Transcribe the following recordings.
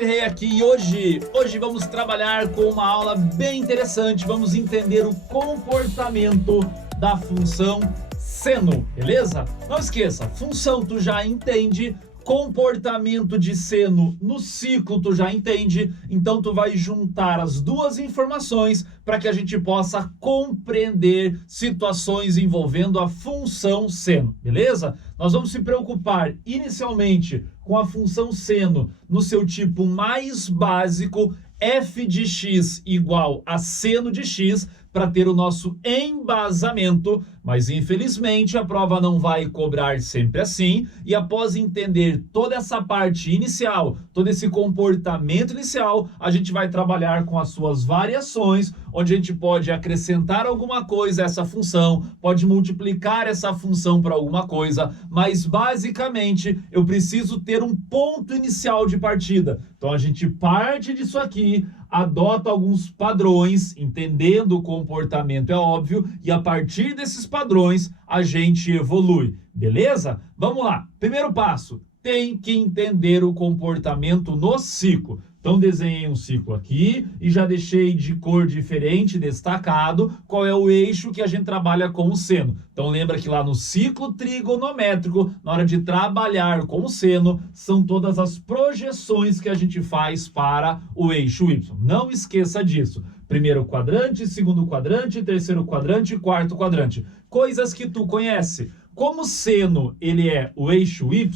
Rei aqui e hoje vamos trabalhar com uma aula bem interessante. Vamos entender o comportamento da função seno, beleza? Não esqueça, função tu já entende, comportamento de seno no ciclo tu já entende, então tu vai juntar as duas informações para que a gente possa compreender situações envolvendo a função seno, beleza? Nós vamos se preocupar inicialmente com a função seno no seu tipo mais básico, f de x igual a seno de x, para ter o nosso embasamento, mas infelizmente a prova não vai cobrar sempre assim, e após entender toda essa parte inicial, todo esse comportamento inicial, a gente vai trabalhar com as suas variações, onde a gente pode acrescentar alguma coisa a essa função, pode multiplicar essa função por alguma coisa, mas basicamente eu preciso ter um ponto inicial de partida. Então a gente parte disso aqui, adota alguns padrões, entendendo o comportamento, é óbvio, e a partir desses padrões a gente evolui, beleza? Vamos lá, primeiro passo, tem que entender o comportamento no ciclo. Então desenhei um ciclo aqui e já deixei de cor diferente, destacado, qual é o eixo que a gente trabalha com o seno. Então lembra que lá no ciclo trigonométrico, na hora de trabalhar com o seno, são todas as projeções que a gente faz para o eixo y. Não esqueça disso. Primeiro quadrante, segundo quadrante, terceiro quadrante, quarto quadrante. Coisas que tu conhece. Como seno ele é o eixo y,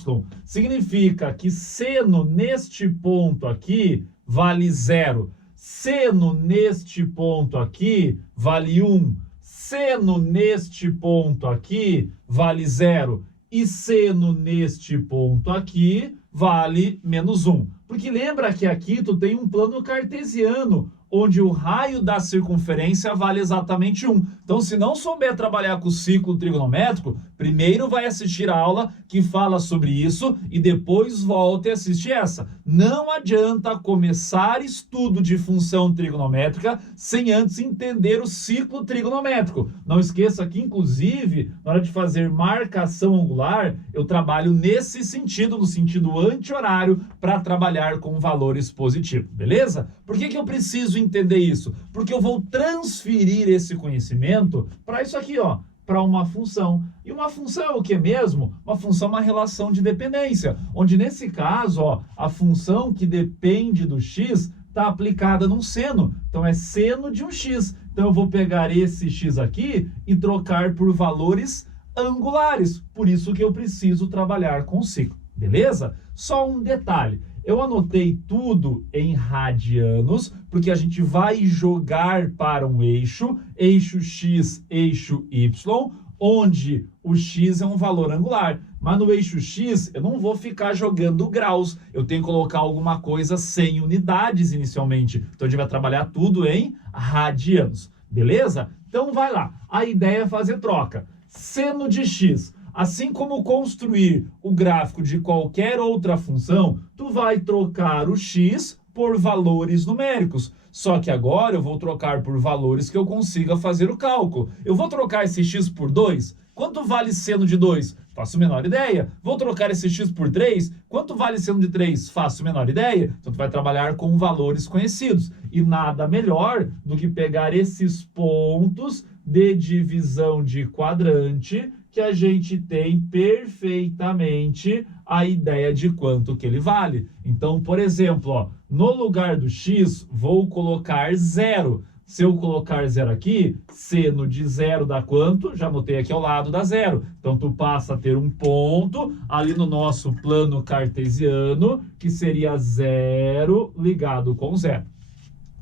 significa que seno neste ponto aqui vale 0. Seno neste ponto aqui vale 1. Seno neste ponto aqui vale 0. E seno neste ponto aqui vale menos 1. Porque lembra que aqui tu tem um plano cartesiano, onde o raio da circunferência vale exatamente 1. Então, se não souber trabalhar com o ciclo trigonométrico, primeiro vai assistir a aula que fala sobre isso e depois volta e assiste essa. Não adianta começar estudo de função trigonométrica sem antes entender o ciclo trigonométrico. Não esqueça que, inclusive, na hora de fazer marcação angular, eu trabalho nesse sentido, no sentido anti-horário, para trabalhar com valores positivos, beleza? Por que eu preciso entender isso? Porque eu vou transferir esse conhecimento para isso aqui, ó, para uma função. E uma função é o que mesmo? Uma função é uma relação de dependência, onde nesse caso, ó, a função que depende do x está aplicada num seno. Então é seno de um x. Então eu vou pegar esse x aqui e trocar por valores angulares. Por isso que eu preciso trabalhar com o ciclo, beleza? Só um detalhe. Eu anotei tudo em radianos, porque a gente vai jogar para um eixo x, eixo y, onde o x é um valor angular. Mas no eixo x, eu não vou ficar jogando graus, eu tenho que colocar alguma coisa sem unidades inicialmente. Então a gente vai trabalhar tudo em radianos, beleza? Então vai lá, a ideia é fazer troca. Seno de x. Assim como construir o gráfico de qualquer outra função, tu vai trocar o x por valores numéricos. Só que agora eu vou trocar por valores que eu consiga fazer o cálculo. Eu vou trocar esse x por 2? Quanto vale seno de 2? Faço a menor ideia. Vou trocar esse x por 3? Quanto vale seno de 3? Faço a menor ideia. Então tu vai trabalhar com valores conhecidos. E nada melhor do que pegar esses pontos de divisão de quadrante que a gente tem perfeitamente a ideia de quanto que ele vale. Então, por exemplo, ó, no lugar do x, vou colocar 0. Se eu colocar 0 aqui, seno de 0 dá quanto? Já anotei aqui ao lado, dá 0. Então, tu passa a ter um ponto ali no nosso plano cartesiano, que seria 0 ligado com 0.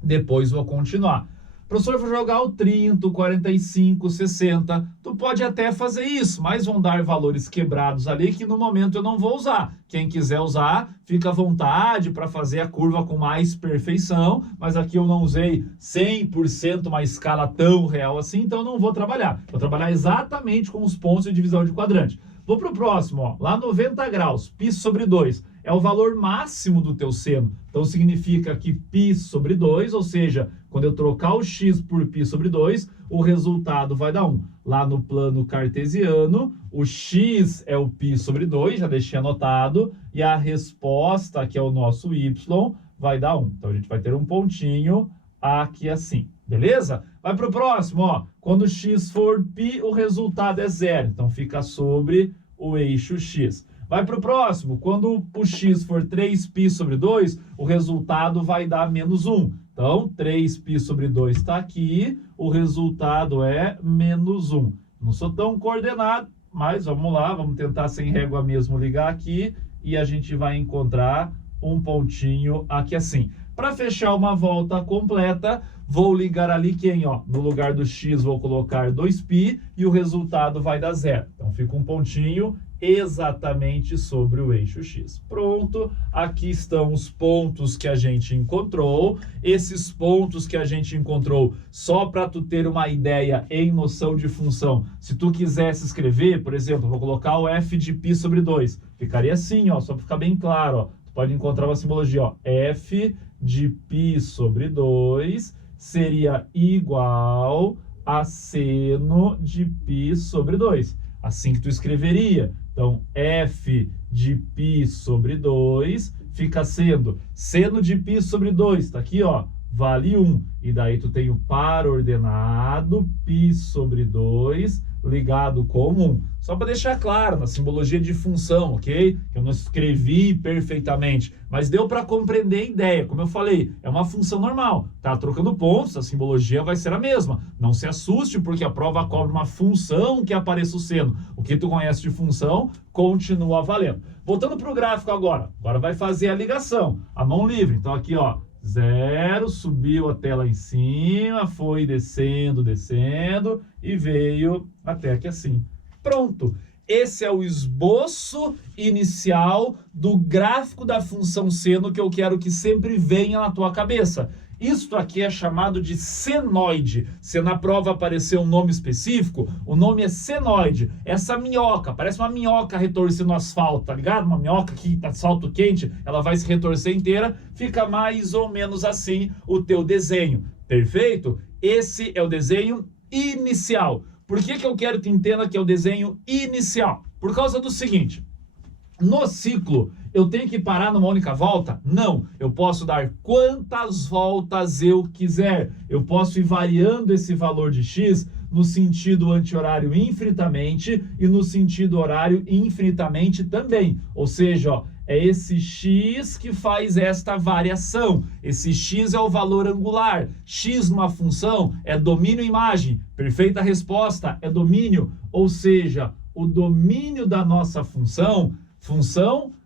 Depois vou continuar. Professor, vou jogar o 30, o 45, 60. Tu pode até fazer isso, mas vão dar valores quebrados ali que no momento eu não vou usar. Quem quiser usar, fica à vontade para fazer a curva com mais perfeição, mas aqui eu não usei 100% uma escala tão real assim, então eu não vou trabalhar. Vou trabalhar exatamente com os pontos de divisão de quadrante. Vou para o próximo, ó, lá 90 graus, π sobre 2. É o valor máximo do teu seno. Então significa que π sobre 2, ou seja, quando eu trocar o x por π sobre 2, o resultado vai dar 1. Lá no plano cartesiano, o x é o π sobre 2, já deixei anotado, e a resposta, que é o nosso y, vai dar 1. Então, a gente vai ter um pontinho aqui assim, beleza? Vai para o próximo, ó. Quando x for π, o resultado é 0. Então, fica sobre o eixo x. Vai para o próximo. Quando o x for 3π sobre 2, o resultado vai dar menos 1. Então, 3π sobre 2 está aqui, o resultado é menos 1. Não sou tão coordenado, mas vamos lá, vamos tentar sem régua mesmo ligar aqui e a gente vai encontrar um pontinho aqui assim. Para fechar uma volta completa, vou ligar ali quem, ó? No lugar do x vou colocar 2π e o resultado vai dar 0. Então fica um pontinho exatamente sobre o eixo x. Pronto, aqui estão os pontos que a gente encontrou. Esses pontos que a gente encontrou, só para tu ter uma ideia em noção de função, se tu quisesse escrever, por exemplo, vou colocar o f de π sobre 2, ficaria assim, ó, só para ficar bem claro, ó. Tu pode encontrar uma simbologia, ó, f de π sobre 2 seria igual a seno de π sobre 2. Assim que tu escreveria. Então, f de π sobre 2 fica sendo seno de π sobre 2, tá aqui, ó, vale 1. E daí tu tem o par ordenado, π sobre 2, ligado com 1. Só para deixar claro, na simbologia de função, ok? Que eu não escrevi perfeitamente, mas deu para compreender a ideia. Como eu falei, é uma função normal. Tá trocando pontos, a simbologia vai ser a mesma. Não se assuste, porque a prova cobra uma função que apareça o seno. O que tu conhece de função, continua valendo. Voltando para o gráfico agora. Agora vai fazer a ligação. A mão livre. Então aqui, ó, 0, subiu até lá em cima, foi descendo, descendo e veio até aqui assim. Pronto! Esse é o esboço inicial do gráfico da função seno que eu quero que sempre venha na tua cabeça. Isto aqui é chamado de senoide. Se na prova aparecer um nome específico, o nome é senoide. Essa minhoca, parece uma minhoca retorcendo o asfalto, tá ligado? Uma minhoca que asfalto quente, ela vai se retorcer inteira, fica mais ou menos assim o teu desenho. Perfeito? Esse é o desenho inicial. Por que eu quero que tu entenda que é o desenho inicial? Por causa do seguinte, no ciclo, eu tenho que parar numa única volta? Não, eu posso dar quantas voltas eu quiser. Eu posso ir variando esse valor de x no sentido anti-horário infinitamente e no sentido horário infinitamente também. Ou seja, ó, é esse x que faz esta variação. Esse x é o valor angular. X numa função é domínio imagem. Perfeita resposta é domínio. Ou seja, o domínio da nossa função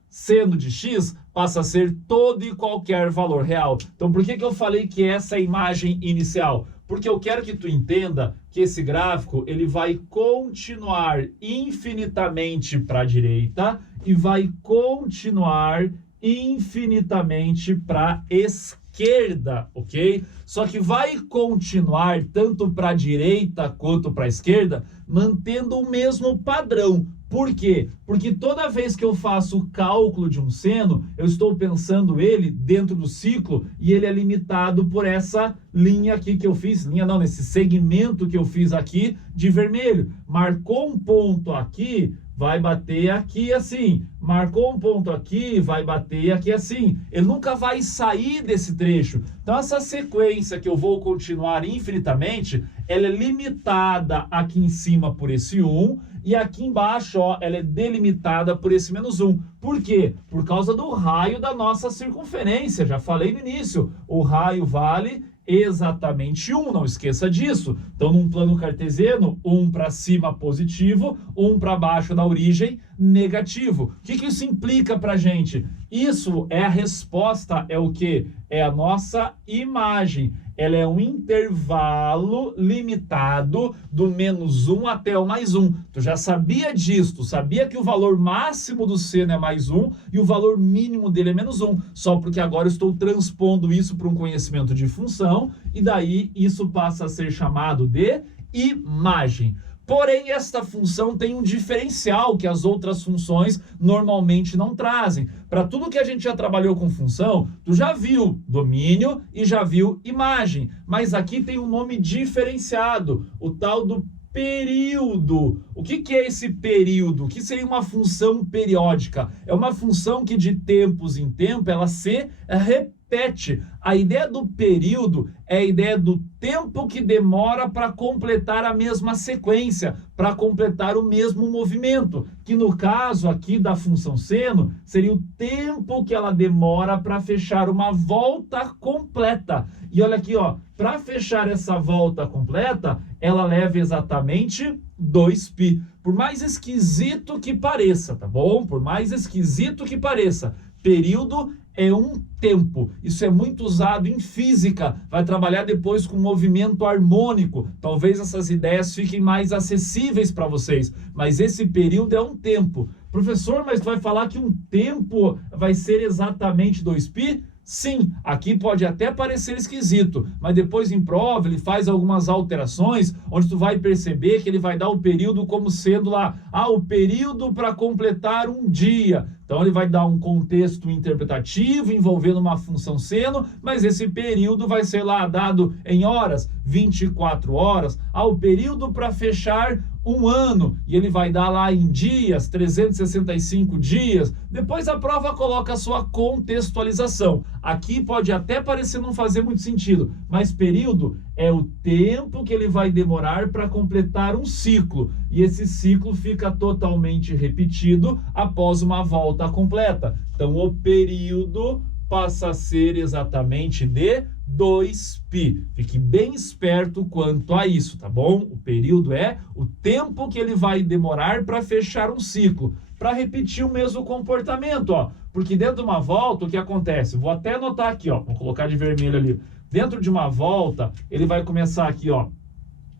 seno de x passa a ser todo e qualquer valor real. Então, por que eu falei que essa é a imagem inicial? Porque eu quero que tu entenda que esse gráfico ele vai continuar infinitamente para a direita e vai continuar infinitamente para a esquerda, ok? Só que vai continuar tanto para a direita quanto para a esquerda, mantendo o mesmo padrão. Por quê? Porque toda vez que eu faço o cálculo de um seno, eu estou pensando ele dentro do ciclo e ele é limitado por essa linha aqui que eu fiz, linha não, nesse segmento que eu fiz aqui de vermelho. Marcou um ponto aqui, vai bater aqui assim. Marcou um ponto aqui, vai bater aqui assim. Ele nunca vai sair desse trecho. Então essa sequência que eu vou continuar infinitamente, ela é limitada aqui em cima por esse 1 e aqui embaixo, ó, ela é delimitada por esse menos 1. Por quê? Por causa do raio da nossa circunferência. Já falei no início, o raio vale exatamente 1, não esqueça disso. Então, num plano cartesiano, 1 para cima positivo, 1 para baixo da origem negativo. O que isso implica para a gente? Isso é a resposta, é o quê? É a nossa imagem. Ela é um intervalo limitado do menos 1 até o mais 1. Tu já sabia disso, tu sabia que o valor máximo do seno é mais 1 e o valor mínimo dele é menos 1. Só porque agora eu estou transpondo isso para um conhecimento de função e daí isso passa a ser chamado de imagem. Porém, esta função tem um diferencial que as outras funções normalmente não trazem. Para tudo que a gente já trabalhou com função, tu já viu domínio e já viu imagem. Mas aqui tem um nome diferenciado, o tal do período. O que é esse período? O que seria uma função periódica? É uma função que de tempos em tempo ela se repete. repete. A ideia do período é a ideia do tempo que demora para completar a mesma sequência, para completar o mesmo movimento, que no caso aqui da função seno, seria o tempo que ela demora para fechar uma volta completa. E olha aqui, ó, para fechar essa volta completa, ela leva exatamente 2π. Por mais esquisito que pareça, tá bom? Por mais esquisito que pareça, período é um tempo. Isso é muito usado em física. Vai trabalhar depois com movimento harmônico. Talvez essas ideias fiquem mais acessíveis para vocês. Mas esse período é um tempo. Professor, mas tu vai falar que um tempo vai ser exatamente 2π? Sim, aqui pode até parecer esquisito, mas depois em prova ele faz algumas alterações, onde tu vai perceber que ele vai dar o período como sendo lá, o período para completar um dia. Então ele vai dar um contexto interpretativo envolvendo uma função seno, mas esse período vai ser lá dado em horas, 24 horas, o período para fechar um ano, e ele vai dar lá em dias, 365 dias. Depois a prova coloca a sua contextualização. Aqui pode até parecer não fazer muito sentido, mas período é o tempo que ele vai demorar para completar um ciclo, e esse ciclo fica totalmente repetido após uma volta completa. Então o período passa a ser exatamente de 2π. Fique bem esperto quanto a isso, tá bom? O período é o tempo que ele vai demorar para fechar um ciclo, para repetir o mesmo comportamento, ó. Porque dentro de uma volta, o que acontece? Vou até anotar aqui, ó. Vou colocar de vermelho ali. Dentro de uma volta, ele vai começar aqui, ó.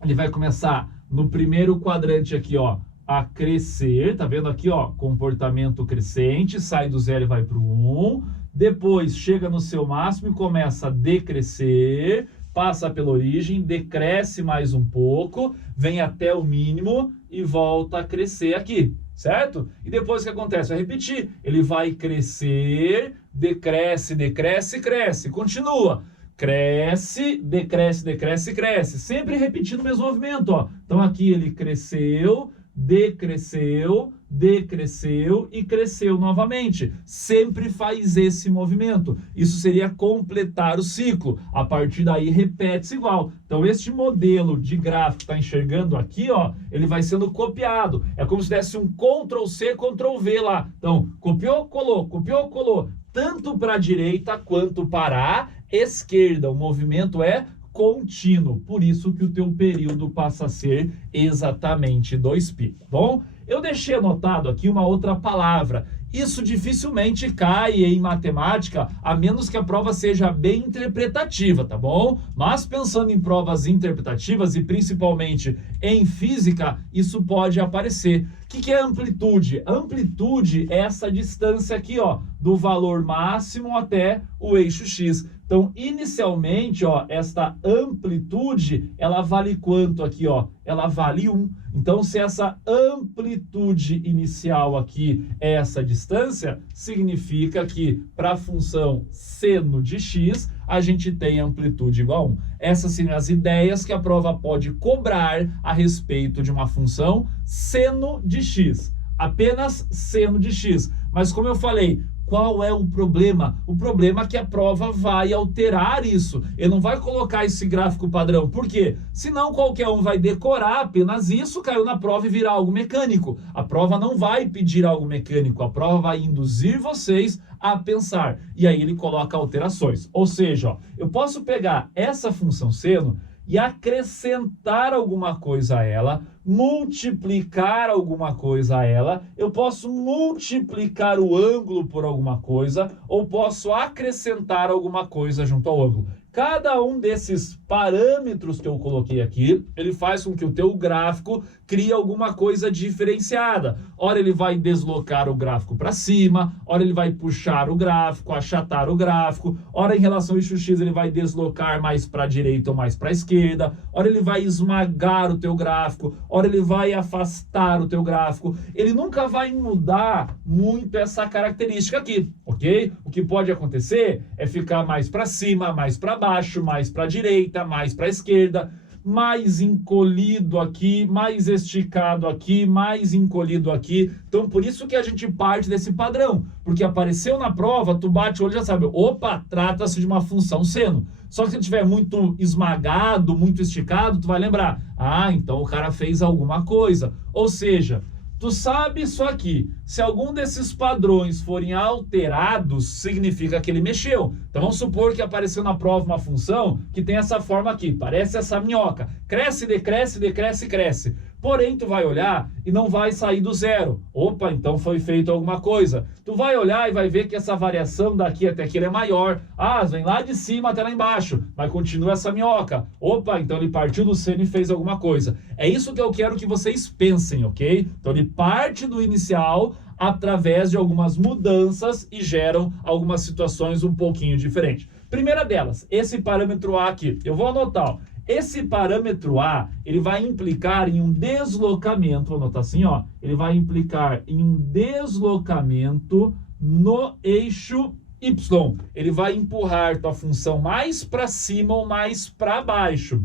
Ele vai começar no primeiro quadrante aqui, ó, a crescer. Tá vendo aqui, ó? Comportamento crescente, sai do 0 e vai para o 1. Depois chega no seu máximo e começa a decrescer, passa pela origem, decresce mais um pouco, vem até o mínimo e volta a crescer aqui, certo? E depois o que acontece? Vai repetir, ele vai crescer, decresce, decresce, cresce, continua. Cresce, decresce, decresce, cresce, sempre repetindo o mesmo movimento, ó. Então aqui ele cresceu, decresceu, decresceu e cresceu novamente. Sempre faz esse movimento. Isso seria completar o ciclo. A partir daí repete-se igual. Então este modelo de gráfico que está enxergando aqui, ó, ele vai sendo copiado. É como se desse um Ctrl+C, Ctrl+V lá. Então copiou, colou, tanto para a direita quanto para a esquerda. O movimento é contínuo, por isso que o teu período passa a ser exatamente 2π, tá bom? Eu deixei anotado aqui uma outra palavra. Isso dificilmente cai em matemática, a menos que a prova seja bem interpretativa, tá bom? Mas pensando em provas interpretativas e principalmente em física, isso pode aparecer. O que é amplitude? Amplitude é essa distância aqui, ó, do valor máximo até o eixo X. Então, inicialmente, ó, esta amplitude, ela vale quanto aqui, ó? Ela vale 1. Então, se essa amplitude inicial aqui é essa distância, significa que para a função seno de x, a gente tem amplitude igual a 1. Essas são as ideias que a prova pode cobrar a respeito de uma função seno de x. Apenas seno de x. Mas como eu falei, qual é o problema? O problema é que a prova vai alterar isso. Ele não vai colocar esse gráfico padrão. Por quê? Senão qualquer um vai decorar apenas isso, caiu na prova e virar algo mecânico. A prova não vai pedir algo mecânico. A prova vai induzir vocês a pensar. E aí ele coloca alterações. Ou seja, ó, eu posso pegar essa função seno e acrescentar alguma coisa a ela, multiplicar alguma coisa a ela, eu posso multiplicar o ângulo por alguma coisa, ou posso acrescentar alguma coisa junto ao ângulo. Cada um desses parâmetros que eu coloquei aqui, ele faz com que o teu gráfico crie alguma coisa diferenciada. Ora ele vai deslocar o gráfico para cima, ora ele vai puxar o gráfico, achatar o gráfico, ora em relação ao eixo X ele vai deslocar mais para a direita ou mais para a esquerda, ora ele vai esmagar o teu gráfico, ora ele vai afastar o teu gráfico. Ele nunca vai mudar muito essa característica aqui, ok? O que pode acontecer é ficar mais para cima, mais para baixo, mais para a direita, mais para a esquerda. mais encolhido aqui, mais esticado aqui, mais encolhido aqui. Então, por isso que a gente parte desse padrão, porque apareceu na prova, tu bate o olho e já sabe, opa, trata-se de uma função seno. Só que se estiver muito esmagado, muito esticado, tu vai lembrar, ah, então o cara fez alguma coisa. Ou seja, tu sabe isso aqui, se algum desses padrões forem alterados, significa que ele mexeu. Então vamos supor que apareceu na prova uma função que tem essa forma aqui, parece essa minhoca. Cresce, decresce, decresce, cresce. Porém, tu vai olhar e não vai sair do zero. Opa, então foi feito alguma coisa. Tu vai olhar e vai ver que essa variação daqui até aqui é maior. Ah, vem lá de cima até lá embaixo, mas continua essa minhoca. Opa, então ele partiu do seno e fez alguma coisa. É isso que eu quero que vocês pensem, ok? Então ele parte do inicial através de algumas mudanças e geram algumas situações um pouquinho diferentes. Primeira delas, esse parâmetro A aqui. Eu vou anotar, ó. Esse parâmetro A, ele vai implicar em um deslocamento, vou anotar assim, ó, ele vai implicar em um deslocamento no eixo Y. Ele vai empurrar tua função mais para cima ou mais para baixo.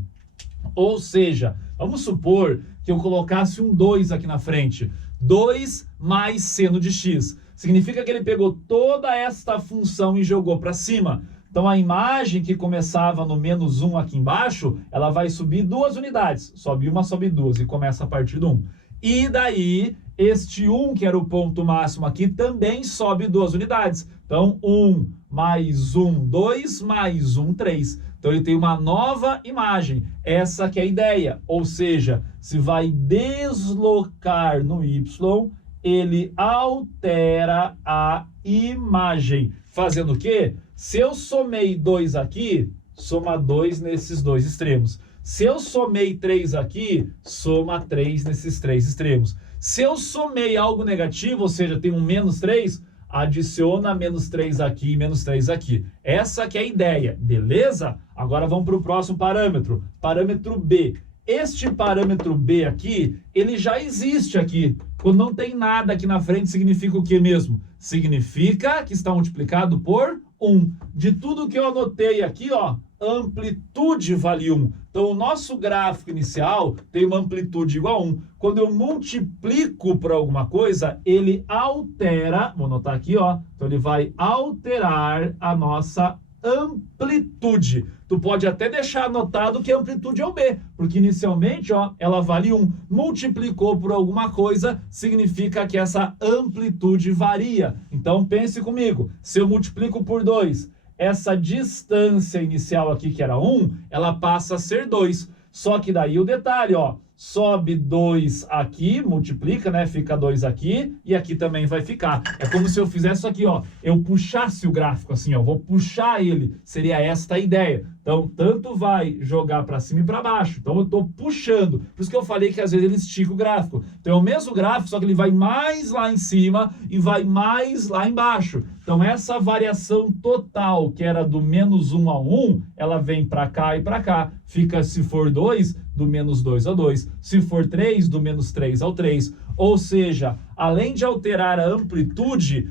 Ou seja, vamos supor que eu colocasse um 2 aqui na frente. 2 mais seno de x. Significa que ele pegou toda esta função e jogou para cima. Então, a imagem que começava no menos 1 aqui embaixo, ela vai subir 2 unidades. Sobe uma, sobe 2 e começa a partir do 1. E daí, este 1, que era o ponto máximo aqui, também sobe 2 unidades. Então, 1 mais 1, 2 mais 1, 3. Então, ele tem uma nova imagem. Essa que é a ideia. Ou seja, se vai deslocar no Y, ele altera a imagem. Fazendo o quê? Se eu somei 2 aqui, soma 2 nesses dois extremos. Se eu somei 3 aqui, soma 3 nesses três extremos. Se eu somei algo negativo, ou seja, tem um menos 3, adiciona menos 3 aqui e menos 3 aqui. Essa que é a ideia, beleza? Agora vamos para o próximo parâmetro, parâmetro B. Este parâmetro B aqui, ele já existe aqui. Quando não tem nada aqui na frente, significa o que mesmo? Significa que está multiplicado por 1. De tudo que eu anotei aqui, ó, amplitude vale 1. Então, o nosso gráfico inicial tem uma amplitude igual a 1. Quando eu multiplico por alguma coisa, ele altera, vou anotar aqui, ó, então ele vai alterar a nossa amplitude. Tu pode até deixar anotado que a amplitude é o B, porque inicialmente, ó, ela vale 1. Multiplicou por alguma coisa, significa que essa amplitude varia. Então, pense comigo. Se eu multiplico por 2, essa distância inicial aqui, que era 1, ela passa a ser 2. Só que daí o detalhe, ó, sobe 2 aqui, multiplica, né? Fica 2 aqui e aqui também vai ficar. É como se eu fizesse isso aqui, ó. Eu puxasse o gráfico assim, ó. Vou puxar ele. Seria esta a ideia. Então, tanto vai jogar para cima e para baixo. Então, eu estou puxando. Por isso que eu falei que às vezes ele estica o gráfico. Então, é o mesmo gráfico, só que ele vai mais lá em cima e vai mais lá embaixo. Então, essa variação total, que era do menos 1 a 1, ela vem para cá e para cá. Fica, se for 2, do menos 2 ao 2. Se for 3, do menos 3 ao 3. Ou seja, além de alterar a amplitude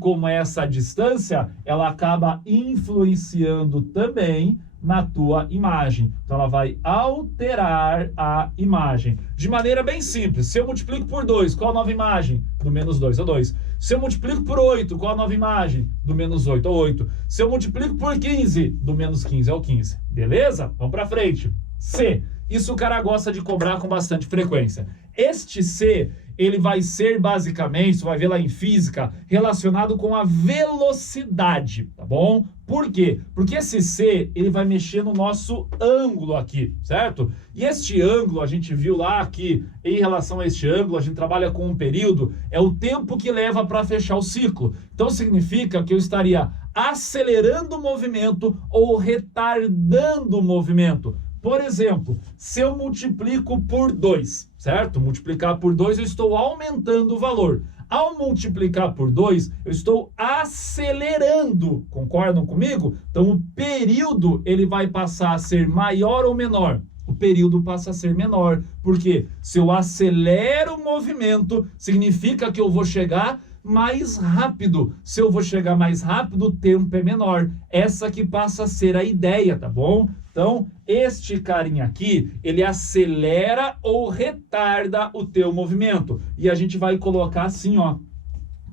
como essa distância, ela acaba influenciando também na tua imagem. Então, ela vai alterar a imagem. De maneira bem simples, se eu multiplico por 2, qual a nova imagem? Do menos 2 ao 2. Se eu multiplico por 8, qual a nova imagem? Do menos 8 ao 8. Se eu multiplico por 15, do menos 15 ao 15. Beleza? Vamos para frente. C. Isso o cara gosta de cobrar com bastante frequência. Este C, ele vai ser basicamente, você vai ver lá em física, relacionado com a velocidade, tá bom? Por quê? Porque esse C, ele vai mexer no nosso ângulo aqui, certo? E este ângulo, a gente viu lá que, em relação a este ângulo, a gente trabalha com um período, é o tempo que leva para fechar o ciclo. Então, significa que eu estaria acelerando o movimento ou retardando o movimento. Por exemplo, se eu multiplico por 2, certo? Multiplicar por 2, eu estou aumentando o valor. Ao multiplicar por 2, eu estou acelerando. Concordam comigo? Então, o período ele vai passar a ser maior ou menor? O período passa a ser menor. Porque se eu acelero o movimento, significa que eu vou chegar mais rápido. Se eu vou chegar mais rápido, o tempo é menor. Essa que passa a ser a ideia, tá bom? Então, este carinha aqui, ele acelera ou retarda o teu movimento. E a gente vai colocar assim, ó,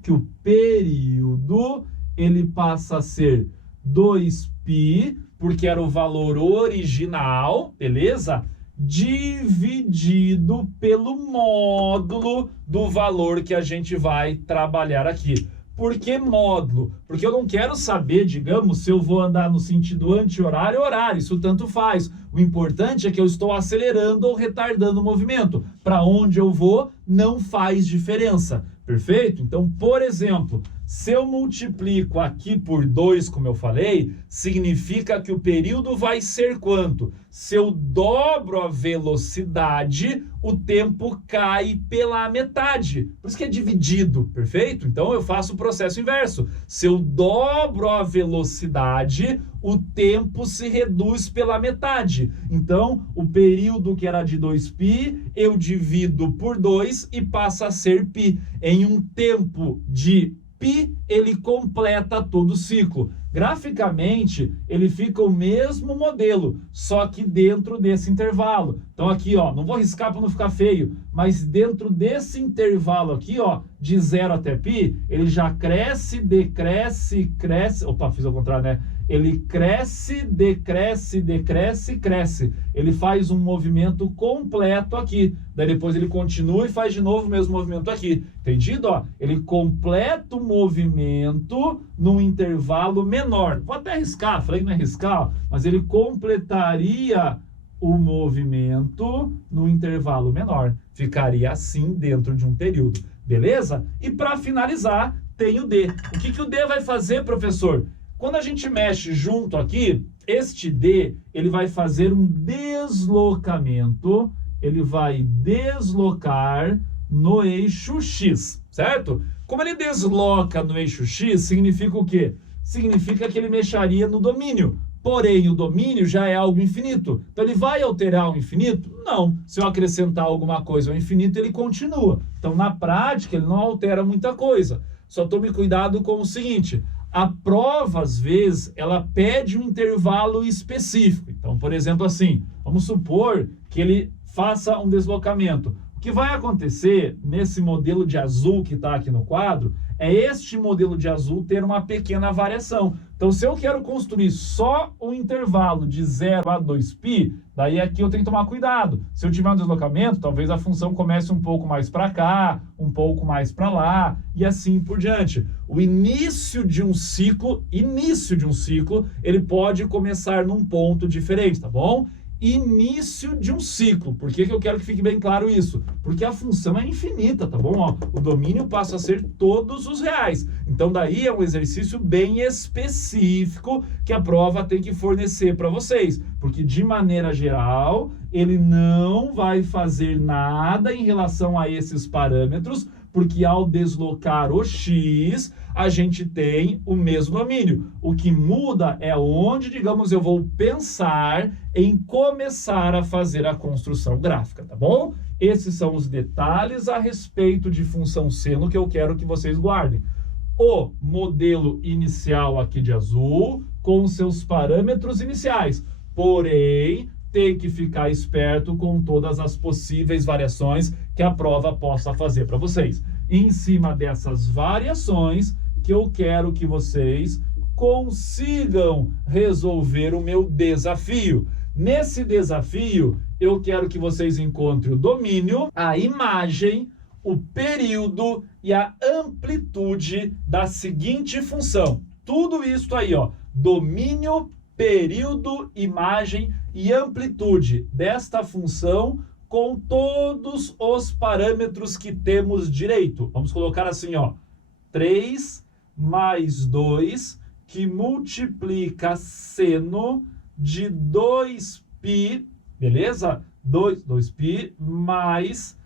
que o período, ele passa a ser 2π, porque era o valor original, beleza? Dividido pelo módulo do valor que a gente vai trabalhar aqui. Por que módulo? Porque eu não quero saber, digamos, se eu vou andar no sentido anti-horário ou horário, isso tanto faz. O importante é que eu estou acelerando ou retardando o movimento. Para onde eu vou, não faz diferença. Perfeito? Então, por exemplo, se eu multiplico aqui por 2, como eu falei, significa que o período vai ser quanto? Se eu dobro a velocidade, o tempo cai pela metade. Por isso que é dividido, perfeito? Então, eu faço o processo inverso. Se eu dobro a velocidade, o tempo se reduz pela metade. Então, o período que era de 2π, eu divido por 2 e passa a ser π. Em um tempo de π, ele completa todo o ciclo. Graficamente, ele fica o mesmo modelo, só que dentro desse intervalo. Então aqui, ó, não vou riscar para não ficar feio, mas dentro desse intervalo aqui, ó, de 0 até π, ele já cresce, decresce, cresce... Opa, fiz ao contrário, né? Ele cresce, decresce, decresce, cresce. Ele faz um movimento completo aqui. Daí depois ele continua e faz de novo o mesmo movimento aqui. Entendido? Ó, ele completa o movimento num intervalo menor. Vou até arriscar, falei que não é arriscar, ó, mas ele completaria o movimento no intervalo menor. Ficaria assim dentro de um período. Beleza? E para finalizar, tem o D. O que o D vai fazer, professor? Quando a gente mexe junto aqui, este D, ele vai fazer um deslocamento, ele vai deslocar no eixo X, certo? Como ele desloca no eixo X, significa o quê? Significa que ele mexeria no domínio. Porém, o domínio já é algo infinito. Então, ele vai alterar o infinito? Não. Se eu acrescentar alguma coisa ao infinito, ele continua. Então, na prática, ele não altera muita coisa. Só tome cuidado com o seguinte... A prova, às vezes, ela pede um intervalo específico. Então, por exemplo, assim, vamos supor que ele faça um deslocamento. O que vai acontecer nesse modelo de azul que está aqui no quadro é este modelo de azul ter uma pequena variação. Então, se eu quero construir só um intervalo de 0 a 2π, daí aqui eu tenho que tomar cuidado. Se eu tiver um deslocamento, talvez a função comece um pouco mais para cá, um pouco mais para lá, e assim por diante. O início de um ciclo, ele pode começar num ponto diferente, tá bom? Início de um ciclo. Por que eu quero que fique bem claro isso? Porque a função é infinita, tá bom? Ó, o domínio passa a ser todos os reais. Então, daí é um exercício bem específico que a prova tem que fornecer para vocês. Porque, de maneira geral, ele não vai fazer nada em relação a esses parâmetros, porque ao deslocar o X, a gente tem o mesmo domínio. O que muda é onde, digamos, eu vou pensar em começar a fazer a construção gráfica, tá bom? Esses são os detalhes a respeito de função seno que eu quero que vocês guardem. O modelo inicial aqui de azul, com seus parâmetros iniciais. Porém, tem que ficar esperto com todas as possíveis variações que a prova possa fazer para vocês. Em cima dessas variações que eu quero que vocês consigam resolver o meu desafio. Nesse desafio, eu quero que vocês encontrem o domínio, a imagem, o período e a amplitude da seguinte função. Tudo isso aí, ó, domínio, período, imagem e amplitude desta função com todos os parâmetros que temos direito. Vamos colocar assim, ó, 3 mais 2, que multiplica seno de 2π, beleza? 2π mais,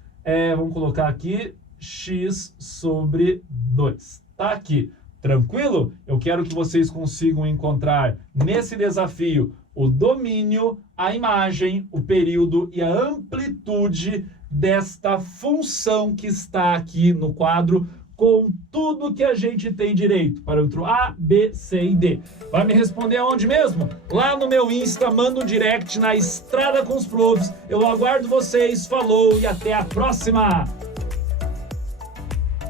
vamos colocar aqui, x sobre 2. Tá aqui. Tranquilo? Eu quero que vocês consigam encontrar nesse desafio o domínio, a imagem, o período e a amplitude desta função que está aqui no quadro com tudo que a gente tem direito. Parâmetro A, B, C e D. Vai me responder aonde mesmo? Lá no meu Insta, manda um direct na Estrada com os Profs. Eu aguardo vocês, falou e até a próxima!